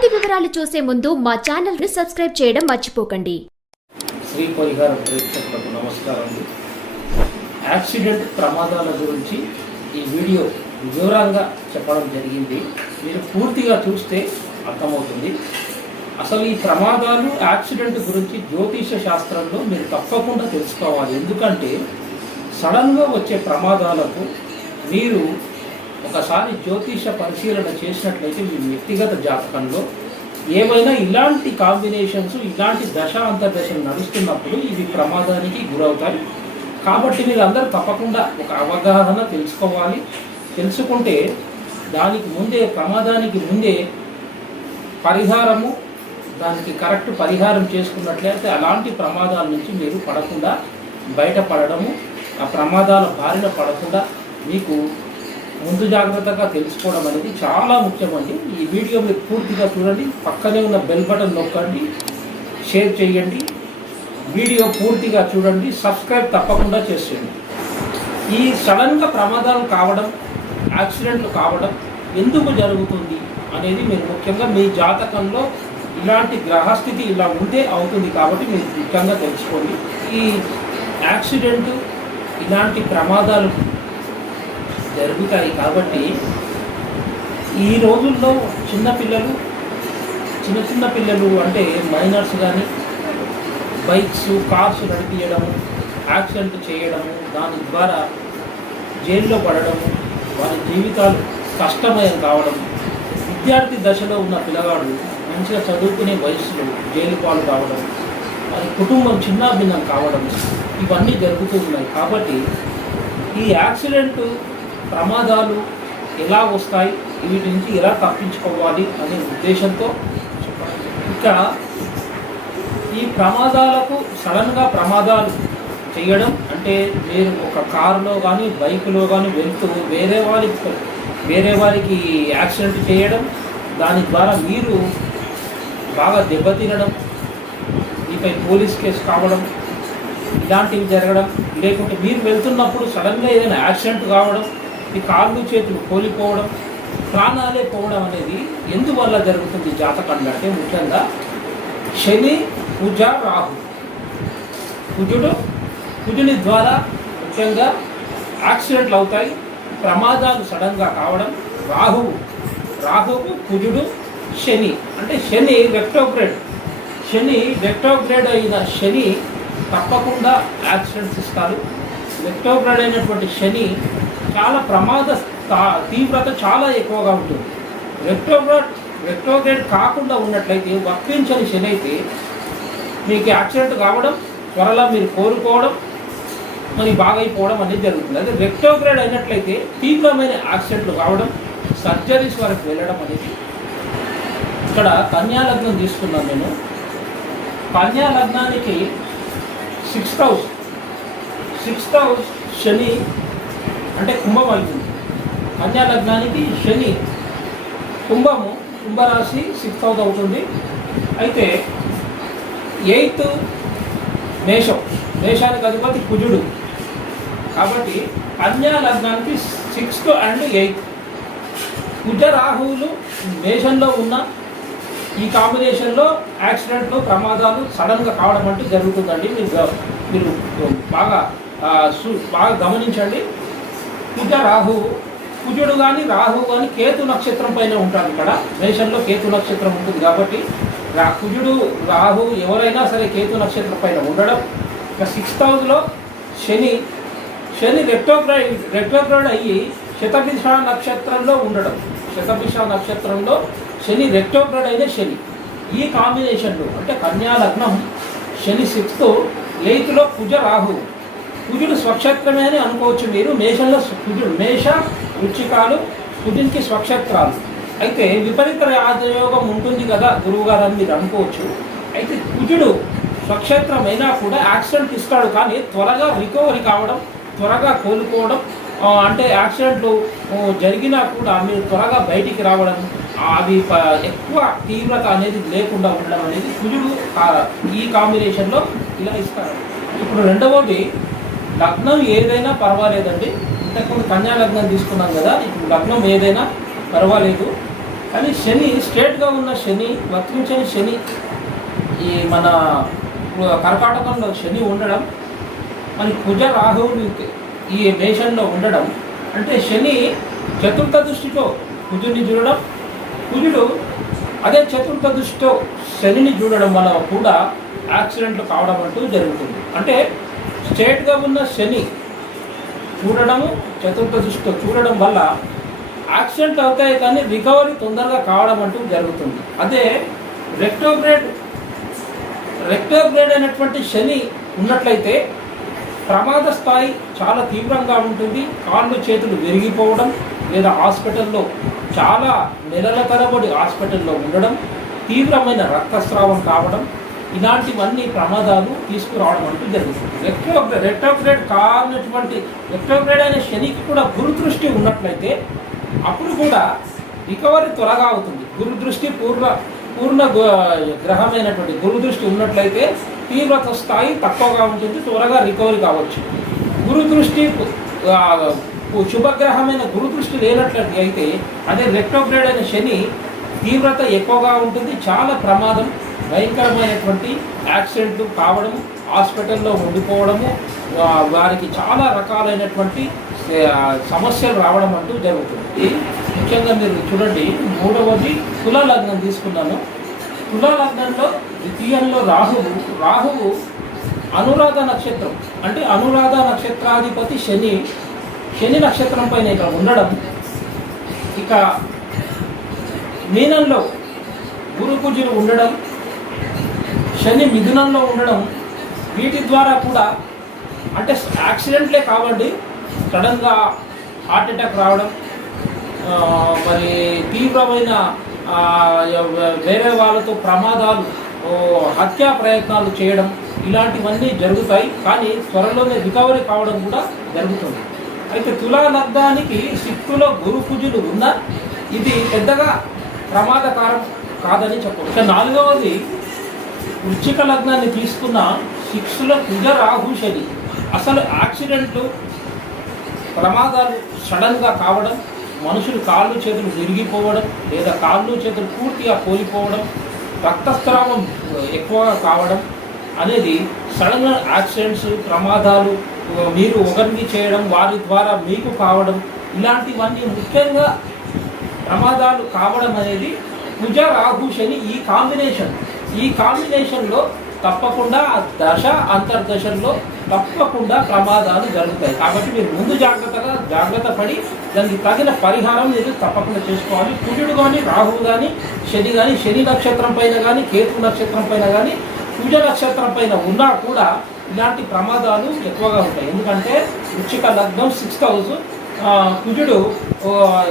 పూర్తి వివరాలు చూసే ముందు మా ఛానల్ ని సబ్స్క్రైబ్ చేయడం మర్చిపోకండి. శ్రీ పరిహారం ప్రేక్షకులకు నమస్కారం. యాక్సిడెంట్ ప్రమాదాల గురించి ఈ వీడియో వివరంగా చెప్పడం జరిగింది. మీరు పూర్తిగా చూస్తే అర్థమవుతుంది. అసలు ఈ ప్రమాదాలు యాక్సిడెంట్ గురించి జ్యోతిష శాస్త్రంలో మీరు తప్పకుండా తెలుసుకోవాలి. ఎందుకంటే సడన్గా వచ్చే ప్రమాదాలకు మీరు ఒకసారి జ్యోతిష పరిశీలన చేసినట్లయితే మీ వ్యక్తిగత జాతకంలో ఏవైనా ఇలాంటి కాంబినేషన్స్, ఇలాంటి దశ అంతర్దశలు నడుస్తున్నప్పుడు ఇవి ప్రమాదానికి గురవుతాయి. కాబట్టి మీరు అందరూ తప్పకుండా ఒక అవగాహన తెలుసుకోవాలి. తెలుసుకుంటే దానికి ముందే, ప్రమాదానికి ముందే పరిహారము, దానికి కరెక్ట్ పరిహారం చేసుకున్నట్లయితే అలాంటి ప్రమాదాల నుంచి మీరు పడకుండా బయటపడడము, ఆ ప్రమాదాల బారిన పడకుండా మీకు ముందు జాగ్రత్తగా తెలుసుకోవడం అనేది చాలా ముఖ్యమండి. ఈ వీడియో మీరు పూర్తిగా చూడండి, పక్కనే ఉన్న బెల్ బటన్ నొక్కండి, షేర్ చేయండి, వీడియో పూర్తిగా చూడండి, సబ్స్క్రైబ్ తప్పకుండా చేసేయండి. ఈ సడన్గా ప్రమాదాలు కావడం, యాక్సిడెంట్లు కావడం ఎందుకు జరుగుతుంది అనేది మీరు ముఖ్యంగా మీ జాతకంలో ఇలాంటి గ్రహస్థితి ఇలా ఉంటే అవుతుంది. కాబట్టి మీరు ముఖ్యంగా తెలుసుకోండి. ఈ యాక్సిడెంట్, ఇలాంటి ప్రమాదాలు జరుగుతాయి. కాబట్టి ఈ రోజుల్లో చిన్నపిల్లలు, చిన్న పిల్లలు అంటే మైనర్స్ కానీ బైక్స్, కార్స్ నడిపించడము, యాక్సిడెంట్ చేయడము, దాని ద్వారా జైల్లో పడడము, వారి జీవితాలు కష్టమయం కావడం, విద్యార్థి దశలో ఉన్న పిల్లగాడు మంచిగా చదువుకునే వయసులో జైలు పాలు కావడం, వారి కుటుంబం చిన్నాభిన్నం కావడం, ఇవన్నీ జరుగుతూ ఉన్నాయి. కాబట్టి ఈ యాక్సిడెంట్ ప్రమాదాలు ఎలా వస్తాయి, వీటి నుంచి ఎలా తప్పించుకోవాలి అనే ఉద్దేశంతో చెప్పాలి. ఇంకా ఈ ప్రమాదాలకు సడన్గా ప్రమాదాలు చేయడం అంటే మీరు ఒక కారులో కానీ బైకులో కానీ వెళ్తూ వేరే వారికి యాక్సిడెంట్ చేయడం, దాని ద్వారా మీరు బాగా దెబ్బతినడం, మీపై పోలీస్ కేసు కావడం, ఇలాంటివి జరగడం, లేకుంటే మీరు వెళ్తున్నప్పుడు సడన్గా ఏదైనా యాక్సిడెంట్ కావడం, ఈ కాళ్ళు చేతులు కోల్పోవడం, ప్రాణాలే పోవడం అనేది ఎందువల్ల జరుగుతుంది జాతకంలో అంటే ముఖ్యంగా శని, కుజ, రాహు. కుజుని ద్వారా ముఖ్యంగా యాక్సిడెంట్లు అవుతాయి, ప్రమాదాలు సడన్గా కావడం. రాహువు, కుజుడు, శని అంటే శని రెక్టోగ్రేడ్ అయిన శని తప్పకుండా యాక్సిడెంట్స్ ఇస్తారు. రెక్టోగ్రేడ్ అయినటువంటి శని చాలా ప్రమాద తీవ్రత చాలా ఎక్కువగా ఉంటుంది. రెక్టోగ్రేడ్ కాకుండా ఉన్నట్లయితే, వక్రించని శని అయితే మీకు యాక్సిడెంట్ కావడం, త్వరలో మీరు కోరుకోవడం, మరి బాగైపోవడం అనేది జరుగుతుంది. అదే రెక్టోగ్రేడ్ అయినట్లయితే తీవ్రమైన యాక్సిడెంట్లు కావడం, సర్జరీస్ వరకు వెళ్ళడం అనేది. ఇక్కడ కన్యా లగ్నం తీసుకున్నాను నేను. కన్యా లగ్నానికి 6th హౌస్ శని అంటే కుంభం అవుతుంది. కన్యా లగ్నానికి శని కుంభరాశి 6th హౌస్ అవుతుంది. అయితే 8th మేషానికి అధిపతి కుజుడు. కాబట్టి కన్యా లగ్నానికి 6th and 8th కుజ రాహువులు మేషంలో ఉన్న ఈ కాంబినేషన్లో యాక్సిడెంట్లు, ప్రమాదాలు సడన్గా కావడం అంటూ జరుగుతుందండి. మీరు బాగా గమనించండి. కుజుడు కానీ రాహువు కానీ కేతు నక్షత్రం పైన ఉంటారు. ఇక్కడ మేషంలో కేతు నక్షత్రం ఉంటుంది. కాబట్టి కుజుడు, రాహు ఎవరైనా సరే కేతు నక్షత్రం పైన ఉండడం. ఇక 6th హౌస్లో శని రెక్టోగ్రేడ్ అయ్యి శతభిష నక్షత్రంలో ఉండడం. శతభిష నక్షత్రంలో శని రెక్టోగ్రేడ్ అయిన శని. ఈ కాంబినేషన్లో అంటే కన్యా లగ్నం, శని 6th, 8th కుజ, రాహు. కుజుడు స్వక్షేత్రమే అని అనుకోవచ్చు మీరు. మేషంలో కుజుడు, మేష, వృచ్చికాలు కుజునికి స్వక్షేత్రాలు. అయితే విపరీత రాజయోగం ఉంటుంది కదా గురువుగారు అని మీరు అనుకోవచ్చు. అయితే కుజుడు స్వక్షేత్రం అయినా కూడా యాక్సిడెంట్ ఇస్తాడు, కానీ త్వరగా రికవరీ కావడం, త్వరగా కోలుకోవడం, అంటే యాక్సిడెంట్లు జరిగినా కూడా మీరు త్వరగా బయటికి రావడం, అవి ఎక్కువ తీవ్రత అనేది లేకుండా ఉండడం అనేది కుజుడు ఈ కాంబినేషన్లో ఇలా ఇస్తారు. ఇప్పుడు రెండవది లగ్నం ఏదైనా పర్వాలేదండి. ఇంతకుముందు కన్యా లగ్నం తీసుకున్నాం కదా, ఇప్పుడు లగ్నం ఏదైనా పర్వాలేదు. కానీ శని స్ట్రేట్గా ఉన్న శని, వక్రించని శని, ఈ మన కర్కాటకంలో శని ఉండడం, మరి కుజ రాహువులు ఈ మేషంలో ఉండడం అంటే శని చతుర్థ దృష్టితో కుజుని చూడడం, కుజుడు అదే చతుర్థ దృష్టితో శనిని చూడడం వల్ల కూడా యాక్సిడెంట్లు కావడం అంటూ జరుగుతుంది. అంటే స్ట్రేట్గా ఉన్న శని చూడడము, చతుర్థ దృష్టితో చూడడం వల్ల యాక్సిడెంట్ అవుతాయి కానీ రికవరీ తొందరగా కావడం అంటూ జరుగుతుంది. అదే రెక్టోగ్రేడ్ అయినటువంటి శని ఉన్నట్లయితే ప్రమాద స్థాయి చాలా తీవ్రంగా ఉంటుంది. కాళ్ళు చేతులు విరిగిపోవడం, లేదా హాస్పిటల్లో చాలా నెలల తరబడి హాస్పిటల్లో ఉండడం, తీవ్రమైన రక్తస్రావం కావడం, ఇలాంటివన్నీ ప్రమాదాలు తీసుకురావడం అంటూ జరుగుతుంది. రెట్రోగ్రేడ్ అయిన శనికి కూడా గురుదృష్టి ఉన్నట్లయితే అప్పుడు కూడా రికవరీ త్వరగా అవుతుంది. గురుదృష్టి పూర్ణ గ్రహమైనటువంటి గురుదృష్టి ఉన్నట్లయితే తీవ్రత స్థాయి తక్కువగా ఉంటుంది, త్వరగా రికవరీ కావచ్చు. గురుదృష్టి శుభగ్రహమైన గురుదృష్టి లేనట్లయితే అదే రెట్రోగ్రేడ్ అయిన శని తీవ్రత ఎక్కువగా ఉంటుంది, చాలా ప్రమాదం, భయంకరమైనటువంటి యాక్సిడెంట్లు కావడము, హాస్పిటల్లో ఉండిపోవడము, వారికి చాలా రకాలైనటువంటి సమస్యలు రావడం అంటూ జరుగుతుంది. ముఖ్యంగా మీరు చూడండి, మూడవది తులా లగ్నం తీసుకున్నాను. తులా లగ్నంలో ద్వితీయంలో రాహువు అనురాధ నక్షత్రం, అంటే అనురాధ నక్షత్రాధిపతి శని నక్షత్రం పైన ఇక్కడ ఉండడం, ఇక మీనంలో గురు కుజులు ఉండడం, శని మిథునంలో ఉండడం, వీటి ద్వారా కూడా అంటే యాక్సిడెంట్లే కావండి, సడన్గా హార్ట్ అటాక్ రావడం, మరి తీవ్రమైన వేరే వాళ్ళతో ప్రమాదాలు, హత్యా ప్రయత్నాలు చేయడం, ఇలాంటివన్నీ జరుగుతాయి. కానీ త్వరలోనే రికవరీ కావడం కూడా జరుగుతుంది. అయితే తులా లగ్నానికి సిక్కులో గురు కుజులు ఉన్న ఇది పెద్దగా ప్రమాదకారం కాదని చెప్పవచ్చు. ఇక నాలుగవది వృశ్చిక లగ్నాన్ని తీసుకున్న 6లో కుజ రాహు శని. అసలు యాక్సిడెంట్లు, ప్రమాదాలు సడన్గా కావడం, మనుషులు కాళ్ళు చేతులు విరిగిపోవడం, లేదా కాళ్ళు చేతులు పూర్తిగా కోల్పోవడం, రక్తస్రావం ఎక్కువగా కావడం అనేది సడన్గా యాక్సిడెంట్స్, ప్రమాదాలు, మీరు ఒకరిని చేయడం, వారి ద్వారా మీకు కావడం, ఇలాంటివన్నీ ముఖ్యంగా ప్రమాదాలు కావడం అనేది కుజ రాహు శని ఈ కాంబినేషన్లో తప్పకుండా దశ అంతర్దశల్లో తప్పకుండా ప్రమాదాలు జరుగుతాయి. కాబట్టి మీరు ముందు జాగ్రత్త పడి దానికి తగిన పరిహారం మీరు తప్పకుండా చేసుకోవాలి. కుజుడు కానీ, రాహువు కానీ, శని నక్షత్రం పైన కానీ, కేతు నక్షత్రం పైన కానీ, కుజ నక్షత్రం పైన ఉన్నా కూడా ఇలాంటి ప్రమాదాలు ఎక్కువగా ఉంటాయి. ఎందుకంటే వృశ్చిక లగ్నం 6th హౌస్, కుజుడు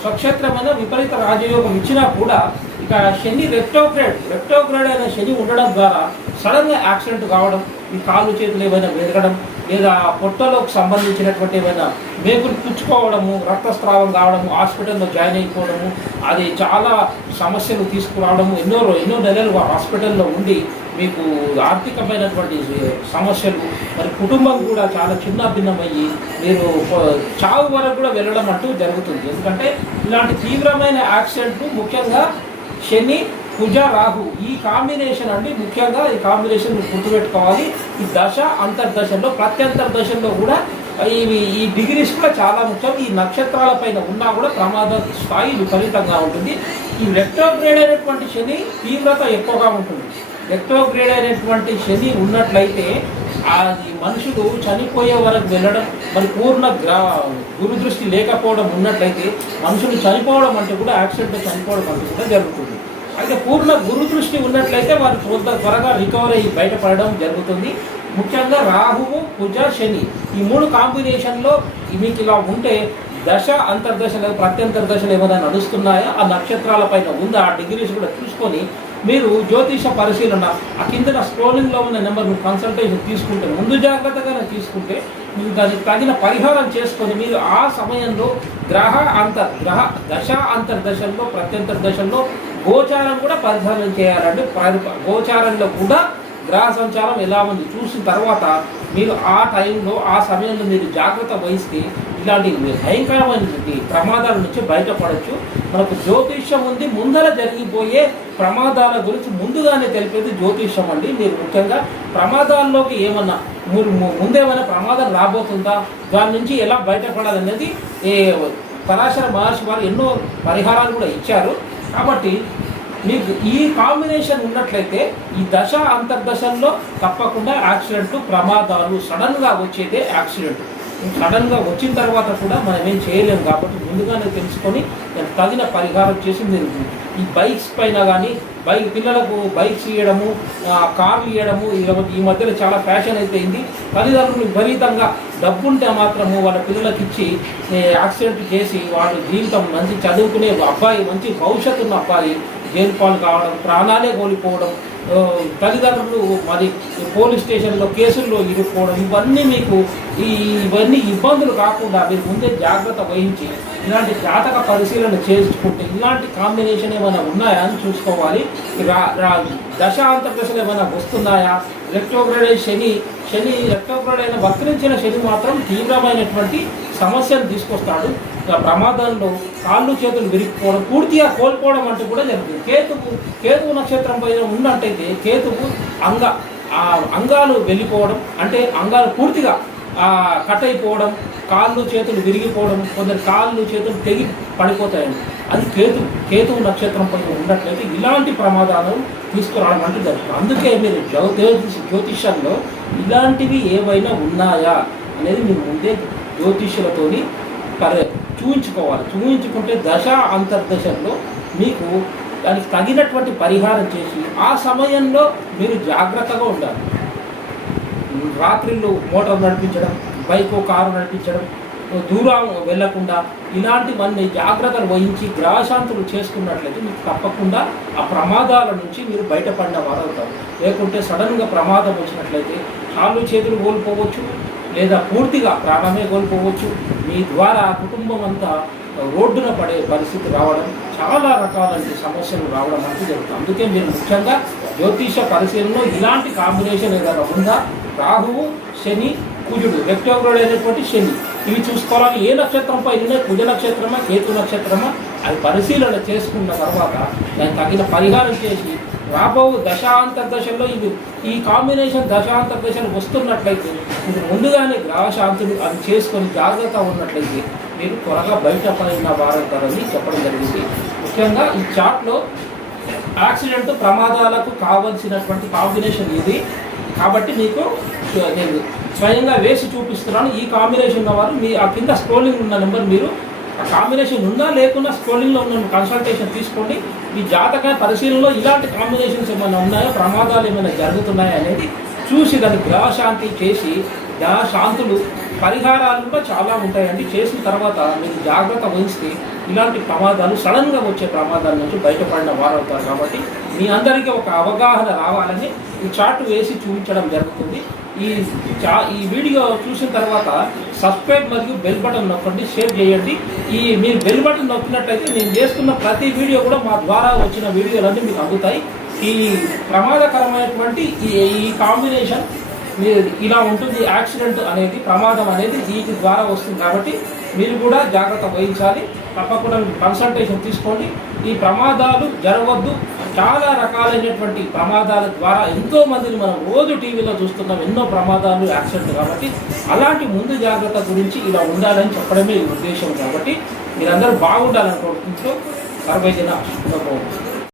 స్వక్షేత్రమైన విపరీత రాజయోగం ఇచ్చినా కూడా ఇక శని రెట్రోగ్రేడ్ అయిన శని ఉండడం ద్వారా సడన్గా యాక్సిడెంట్ కావడం, ఈ కాళ్ళు చేతులు ఏమైనా వెదగడం, లేదా పొట్టలోకి సంబంధించినటువంటి ఏమైనా మేకులు పుచ్చుకోవడము, రక్తస్రావం కావడము, హాస్పిటల్లో జాయిన్ అయిపోవడము, అది చాలా సమస్యలు తీసుకురావడము, ఎన్నో నెలలు హాస్పిటల్లో ఉండి మీకు ఆర్థికమైనటువంటి సమస్యలు, మరి కుటుంబం కూడా చాలా భిన్నమయ్యి మీరు చావు వరకు కూడా వెళ్ళడం అంటూ జరుగుతుంది. ఎందుకంటే ఇలాంటి తీవ్రమైన యాక్సిడెంట్లు ముఖ్యంగా శని, కుజ, రాహు ఈ కాంబినేషన్ అండి. ముఖ్యంగా ఈ కాంబినేషన్ మీరు గుర్తుపెట్టుకోవాలి. ఈ దశ అంతర్దశల్లో, ప్రత్యంతర దశల్లో కూడా ఈ డిగ్రీస్ కూడా చాలా ముఖ్యం. ఈ నక్షత్రాల పైన ఉన్నా కూడా ప్రమాద స్థాయి విపరీతంగా ఉంటుంది. ఈ రెట్రోగ్రేడ్ అయినటువంటి శని తీవ్రత ఎక్కువగా ఉంటుంది. రెట్రోగ్రేడ్ అయినటువంటి శని ఉన్నట్లయితే అది మనుషులు చనిపోయే వరకు వెళ్ళడం, మరి పూర్ణ గురుదృష్టి లేకపోవడం ఉన్నట్లయితే మనుషులు చనిపోవడం అంటే కూడా యాక్సిడెంట్ చనిపోవడం అంటే కూడా జరుగుతుంది. అయితే పూర్ణ గురుదృష్టి ఉన్నట్లయితే వారు త్వరగా రికవర్ అయ్యి బయటపడడం జరుగుతుంది. ముఖ్యంగా రాహువు, కుజ, శని ఈ 3 కాంబినేషన్లో మీకు ఇలా ఉంటే దశ అంతర్దశలు, ప్రత్యంతర దశలు ఏమైనా నడుస్తున్నాయా, ఆ నక్షత్రాల పైన ఉందా, ఆ డిగ్రీస్ కూడా చూసుకొని మీరు జ్యోతిష పరిశీలన ఆ కింద స్క్రోలింగ్లో ఉన్న నెంబర్ మీరు కన్సల్టేషన్ తీసుకుంటే, ముందు జాగ్రత్తగానే తీసుకుంటే మీరు దానికి తగిన పరిహారం చేసుకొని మీరు ఆ సమయంలో గ్రహ దశ అంతర్దశల్లో, ప్రత్యంతర దశల్లో గోచారం కూడా పరిశీలన చేయాలండి. గోచారంలో కూడా గ్రహ సంచారం ఎలా ఉంది చూసిన తర్వాత మీరు ఆ టైంలో, ఆ సమయంలో మీరు జాగ్రత్త వహిస్తే ఇలాంటి భయంకరమైన ప్రమాదాల నుంచి బయటపడవచ్చు. మనకు జ్యోతిష్యం ఉంది, ముందర జరిగిపోయే ప్రమాదాల గురించి ముందుగానే తెలిపేది జ్యోతిష్యం అండి. మీరు ముఖ్యంగా ప్రమాదాల్లోకి ఏమన్నా ముందేమైనా ప్రమాదం రాబోతుందా, దాని నుంచి ఎలా బయటపడాలనేది పరాశర మహర్షి వారు ఎన్నో పరిహారాలు కూడా ఇచ్చారు. కాబట్టి మీకు ఈ కాంబినేషన్ ఉన్నట్లయితే ఈ దశ అంతర్దశల్లో తప్పకుండా యాక్సిడెంట్లు, ప్రమాదాలు సడన్గా వచ్చేదే యాక్సిడెంట్. సడన్గా వచ్చిన తర్వాత కూడా మనం ఏం చేయలేము. కాబట్టి ముందుగానే తెలుసుకొని తగిన పరిహారం చేసి మీరు ఈ బైక్స్ పైన కానీ పిల్లలకు బైక్స్ ఇవ్వడము, కార్లు ఇవ్వడము ఈ మధ్యలో చాలా ఫ్యాషన్ అయిపోయింది. తల్లిదండ్రులు విపరీతంగా డబ్బుంటే మాత్రము వాళ్ళ పిల్లలకి ఇచ్చి యాక్సిడెంట్ చేసి వాడు జీవితం మంచి చదువుకునే అబ్బాయి, మంచి భవిష్యత్తు ఉన్న అబ్బాయి జైలు పాలు కావడం, ప్రాణాలే కోల్పోవడం, తల్లిదండ్రులు మరి పోలీస్ స్టేషన్లో కేసుల్లో ఇరుక్కోవడం, ఇవన్నీ ఇబ్బందులు కాకుండా మీరు ముందే జాగ్రత్త వహించి ఇలాంటి జాతక పరిశీలన చేసుకుంటే ఇలాంటి కాంబినేషన్ ఏమైనా ఉన్నాయా అని చూసుకోవాలి. దశ అంతర్దశలు ఏమైనా వస్తున్నాయా, రెట్రోగ్రేడ్ శని రెట్రోగ్రేడ్ అయిన వక్రించిన శని మాత్రం తీవ్రమైనటువంటి సమస్యను తీసుకొస్తాడు. ప్రమాదంలో కాళ్ళు చేతులు విరిగిపోవడం, పూర్తిగా కోల్పోవడం అంటూ కూడా జరుగుతుంది. కేతువు నక్షత్రం పైన ఉన్నట్టయితే కేతువు అంగాలు వెళ్ళిపోవడం, అంటే అంగాలు పూర్తిగా కట్ అయిపోవడం, కాళ్ళు చేతులు విరిగిపోవడం, కొందరు కాళ్ళు చేతులు తెగి పడిపోతాయండి. అది కేతువు నక్షత్రం పైన ఉన్నట్లయితే ఇలాంటి ప్రమాదాలు తీసుకురావడం అంటే జరుగుతుంది. అందుకే మీరు జ్యోతిష్యంలో ఇలాంటివి ఏవైనా ఉన్నాయా అనేది మీరు ముందే జ్యోతిష్యులతోని చూయించుకుంటే దశ అంతర్దశల్లో మీకు దానికి తగినటువంటి పరిహారం చేసి ఆ సమయంలో మీరు జాగ్రత్తగా ఉండాలి. రాత్రిళ్ళు మోటార్ నడిపించడం, బైకు కారు నడిపించడం, దూరం వెళ్లకుండా ఇలాంటివన్నీ జాగ్రత్తలు వహించి గ్రహశాంతులు చేసుకున్నట్లయితే మీకు తప్పకుండా ఆ ప్రమాదాల నుంచి మీరు బయటపడిన వారు అవుతారు. లేకుంటే సడన్గా ప్రమాదం వచ్చినట్లయితే కాళ్ళు చేతులు కోల్పోవచ్చు, లేదా పూర్తిగా ప్రాణమే కోల్పోవచ్చు. మీ ద్వారా కుటుంబం అంతా రోడ్డున పడే పరిస్థితి రావడం, చాలా రకాలైన సమస్యలు రావడం అంటూ జరుగుతుంది. అందుకే మీరు ముఖ్యంగా జ్యోతిష పరిశీలనలో ఇలాంటి కాంబినేషన్ ఏదైనా ఉందా, రాహువు, శని, కుజుడు, రెట్రోగ్రేడ్ అయినటువంటి శని, ఇవి చూసుకోవాలి. ఏ నక్షత్రం పైన కుజ నక్షత్రమా, కేతు నక్షత్రమా, అది పరిశీలన చేసుకున్న తర్వాత దానికి తగిన పరిహారం చేసి రాబో దశాంతర్దశల్లో ఈ కాంబినేషన్ దశాంతర్దశలు వస్తున్నట్లయితే మీరు ముందుగానే గ్రహశాంతులు అవి చేసుకొని జాగ్రత్త ఉన్నట్లయితే మీరు త్వరగా బయటపడిన వారంతారని చెప్పడం జరిగింది. ముఖ్యంగా ఈ చార్ట్లో యాక్సిడెంట్, ప్రమాదాలకు కావలసినటువంటి కాంబినేషన్ ఇది. కాబట్టి మీకు నేను స్వయంగా వేసి చూపిస్తున్నాను. ఈ కాంబినేషన్ ఉన్నవారు మీ ఆ కింద స్క్రోలింగ్ ఉన్న నెంబర్, మీరు ఆ కాంబినేషన్ ఉందా లేకున్నా స్క్రోలింగ్లో ఉన్న కన్సల్టేషన్ తీసుకోండి. మీ జాతక పరిశీలనలో ఇలాంటి కాంబినేషన్స్ ఏమైనా ఉన్నాయో, ప్రమాదాలు ఏమైనా జరుగుతున్నాయా అనేది చూసి దాన్ని గ్రహశాంతి చేసి, గ్రహశాంతులు పరిహారాలు కూడా చాలా ఉంటాయండి. చేసిన తర్వాత మీరు జాగ్రత్త వహిస్తే ఇలాంటి ప్రమాదాలు, సడన్గా వచ్చే ప్రమాదాల నుంచి బయటపడిన వారు అవుతారు. కాబట్టి మీ అందరికీ ఒక అవగాహన రావాలని ఈ చార్ట్ వేసి చూపించడం జరుగుతుంది. ఈ వీడియో చూసిన తర్వాత సబ్స్క్రైబ్ మరియు బెల్ బటన్ నొక్కండి, షేర్ చేయండి. మీరు బెల్ బటన్ నొక్కినట్లయితే నేను చేస్తున్న ప్రతి వీడియో కూడా మా ద్వారా వచ్చిన వీడియోలన్నీ మీకు అందుతాయి. ఈ ప్రమాదకరమైనటువంటి ఈ కాంబినేషన్ మీరు ఇలా ఉంటుంది. యాక్సిడెంట్ అనేది, ప్రమాదం అనేది వీటి ద్వారా వస్తుంది. కాబట్టి మీరు కూడా జాగ్రత్త వహించాలి. తప్పకుండా కన్సల్టేషన్ తీసుకోండి. ఈ ప్రమాదాలు జరగవద్దు. చాలా రకాలైనటువంటి ప్రమాదాల ద్వారా ఎంతోమందిని మనం రోజు టీవీలో చూస్తున్నాం, ఎన్నో ప్రమాదాలు, యాక్సిడెంట్. కాబట్టి అలాంటి ముందు జాగ్రత్త గురించి ఇలా ఉండాలని చెప్పడమే ఈ ఉద్దేశం. కాబట్టి మీరందరూ బాగుండాలనుకుంటూ సర్వేజన శుభభవతు.